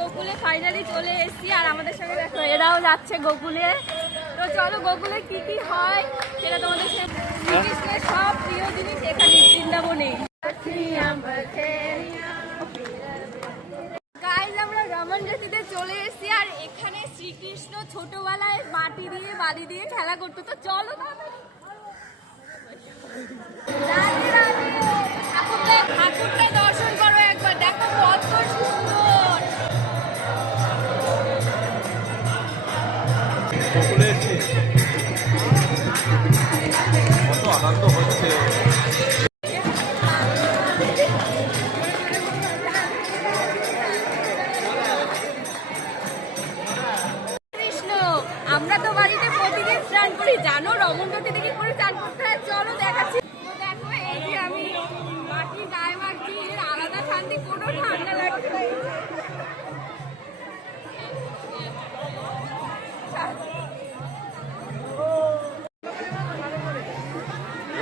গোকুলে finally চলে এসেছি আর আমাদের সঙ্গে দেখো এরাও যাচ্ছে গোকুলে। তো চলো গোকুলে কি কি হয় সেটা তোমাদের শ্রীকৃষ্ণের সব প্রিয় জিনিস এখানে বৃন্দাবনে। গাইজ আমরা রমনজ্যোতিতে চলে এসেছি আর এখানে শ্রীকৃষ্ণ ছোটবেলায় মাটি দিয়ে বালি দিয়ে খেলা করতো। তো চলো ঠাকুরটা দর্শন করো একবার, দেখো কত সুন্দর। কত আনন্দ হচ্ছে। আমরা তো বাড়িতে প্রতিদিন স্নান করি, জানো রমনজ্যোতিতে কি করে স্নান করতে হয়, চলো দেখাচ্ছি। দেখো এই যে আমি মাটি গায়ে মাখছি, আলাদা শান্তি, কোনো ঠান্ডা লাগছে না।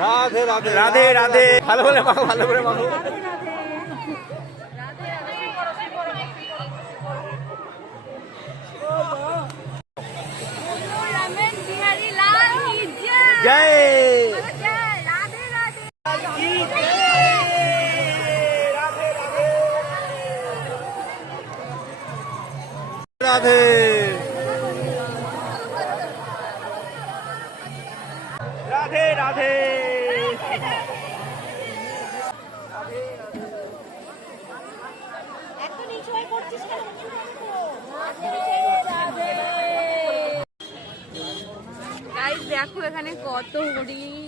রাধে রাধে রাধে রাধে, ভালো করে মাখো, ভালো করে মাখো। জয় রাধে রাধে রাধে। দেখো এখানে কত হরিণ।